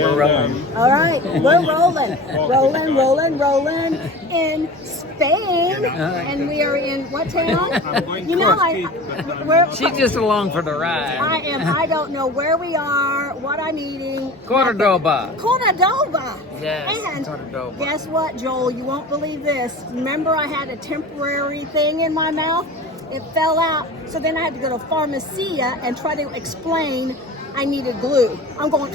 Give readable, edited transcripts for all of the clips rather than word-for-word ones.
We're rolling. All right, we're rolling in Spain, and we are in what town? You know, She's just along for the ride. I am. I don't know where we are, what I'm eating. Cordoba. Cordoba. Yes, And Cordoba. guess what, Joel? You won't believe this. Remember, I had a temporary thing in my mouth. It fell out, so then I had to go to Pharmacia and try to explain I needed glue. I'm going.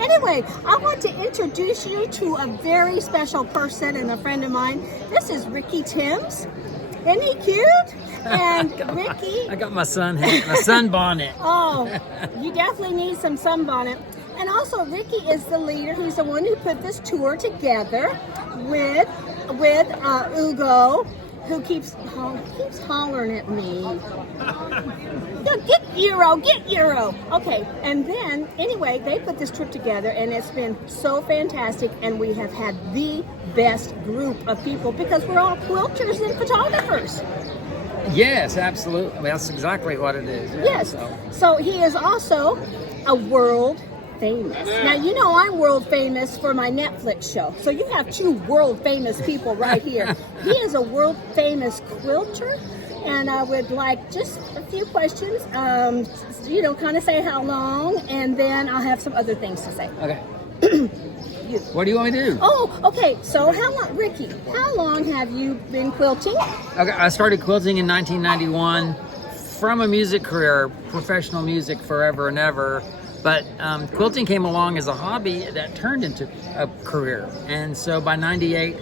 Anyway, I want to introduce you to a very special person and a friend of mine. This is Ricky Timms. Isn't he cute? And Ricky. I got my sunbonnet. Oh, you definitely need some sunbonnet. And also, Ricky is the leader. He's the one who put this tour together with Ugo, who keeps hollering at me. No, get Euro. Okay, and then, anyway, they put this trip together, and it's been so fantastic, and we have had the best group of people because we're all quilters and photographers. Yes, absolutely. That's exactly what it is. Yeah, Yes. So he is also a world famous. Now, you know I'm world famous for my Netflix show. So you have two world famous people right here. He is a world famous quilter. And I would like just a few questions, kind of say how long, and then I'll have some other things to say. Okay. What do you want me to do? Oh, okay. So how long, Ricky, how long have you been quilting? Okay, I started quilting in 1991 from a music career, professional music forever and ever. But quilting came along as a hobby that turned into a career. And so by 98,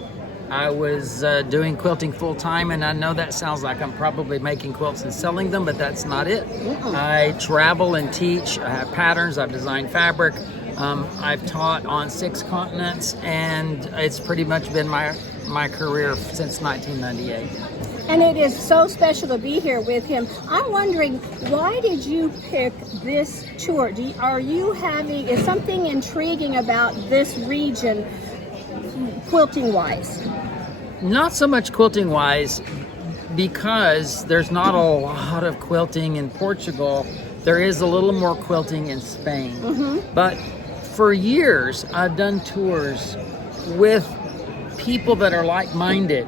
I was doing quilting full time, and I know that sounds like I'm probably making quilts and selling them, but that's not it. I travel and teach. I have patterns. I've designed fabric. I've taught on 6 continents, and it's pretty much been my career since 1998. And it is so special to be here with him. I'm wondering, why did you pick this tour? Is something intriguing about this region quilting-wise? Not so much quilting-wise, because there's not a lot of quilting in Portugal. There is a little more quilting in Spain. Mm-hmm. But for years, I've done tours with people that are like-minded.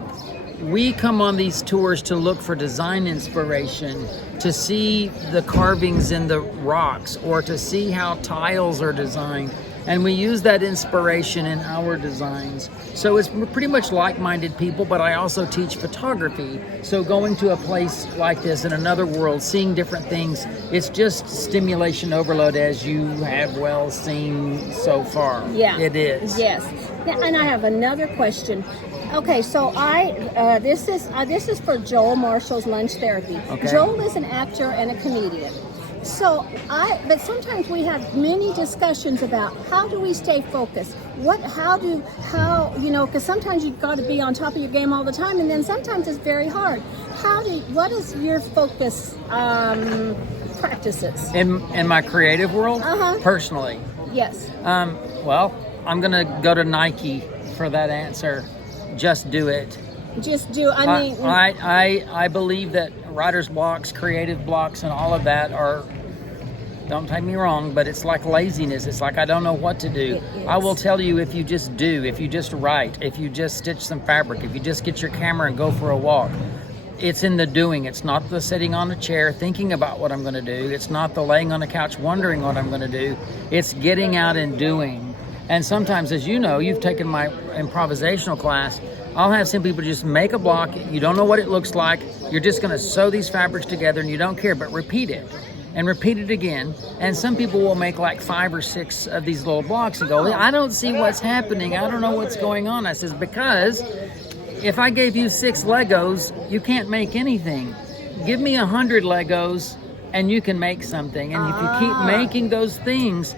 We come on these tours to look for design inspiration, to see the carvings in the rocks, or to see how tiles are designed. And we use that inspiration in our designs. So it's pretty much like-minded people, but I also teach photography. So going to a place like this in another world, seeing different things, it's just stimulation overload, as you have well seen so far. Yeah. It is. Yes. Now, and I have another question. Okay, so this is for Joel Marshall's Lunch Therapy. Okay. Joel is an actor and a comedian. But sometimes we have many discussions about how do we stay focused? Because sometimes you've got to be on top of your game all the time, and then sometimes it's very hard. What is your focus practices? In my creative world, personally? Yes. Well, I'm going to go to Nike for that answer. Just do it. Just do. I believe that writer's blocks, creative blocks, and all of that are, don't take me wrong, but it's like laziness. It's like I don't know what to do. I will tell you, if you just do, if you just write, if you just stitch some fabric, if you just get your camera and go for a walk, it's in the doing. It's not the sitting on a chair thinking about what I'm going to do. It's not the laying on the couch wondering what I'm going to do. It's getting out and doing. And sometimes, as you know, you've taken my improvisational class, I'll have some people just make a block. You don't know what it looks like. You're just going to sew these fabrics together and you don't care, but repeat it and repeat it again. And some people will make like 5 or 6 of these little blocks and go, I don't see what's happening. I don't know what's going on. I says, because if I gave you 6 Legos, you can't make anything. Give me 100 Legos and you can make something. And if you keep making those things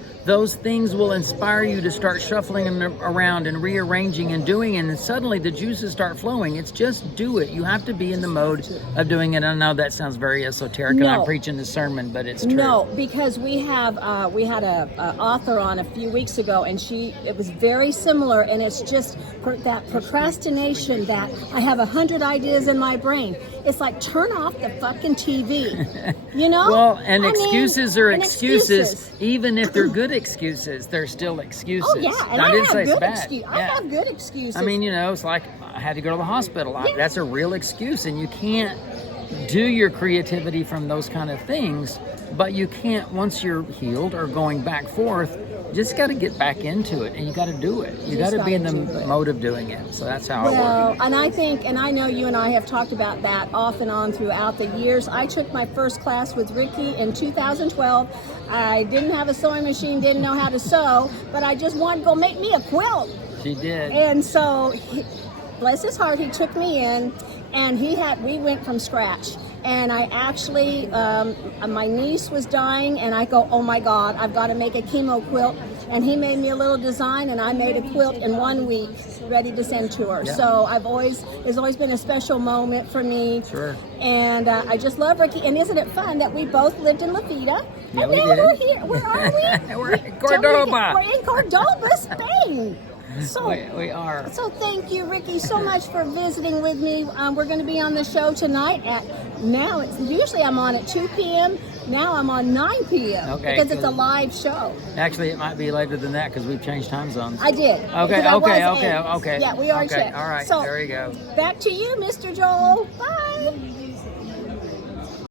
will inspire you to start shuffling them around and rearranging and doing, and then suddenly the juices start flowing. It's just do it. You have to be in the mode of doing it. I know that sounds very esoteric, and I'm preaching the sermon, but it's true. No, because we had a author on a few weeks ago, and it was very similar, and it's just that procrastination that I have 100 ideas in my brain. It's like, turn off the fucking TV. You know? Well, and I mean, excuses are and excuses. Even if they're good excuses, they're still excuses. Oh yeah, and I I didn't have say it's good bad. excuses. I Yeah. have good excuses. I mean, it's like I had to go to the hospital. Yeah. That's a real excuse, and you can't do your creativity from those kind of things. But you can't, once you're healed or going back forth, just got to get back into it, and you got to do it. You got to be in the mode of doing it. So that's how I work. Well, and I think, and I know you and I have talked about that off and on throughout the years. I took my first class with Ricky in 2012. I didn't have a sewing machine, didn't know how to sew, but I just wanted to go make me a quilt. She did. And so, bless his heart, he took me in, and we went from scratch. And I actually, my niece was dying, and I go, oh my God, I've got to make a chemo quilt. And he made me a little design, and I made a quilt in 1 week, ready to send to her. Yeah. So there's always been a special moment for me. Sure. And I just love Ricky. And isn't it fun that we both lived in La Vida? Yeah, and we now did. we're here. Where are we? We're in Cordoba. We're in Cordoba, Spain. So We are. So thank you, Ricky, so much for visiting with me. We're going to be on the show tonight usually I'm on at 2 p.m. Now I'm on 9 p.m. Okay, because it's a cool. live show. Actually, it might be later than that because we've changed time zones. I did. Okay, because I okay, was okay, eight. okay. Yeah, we are okay. checked. All right, So there you go. back to you, Mr. Joel. Bye.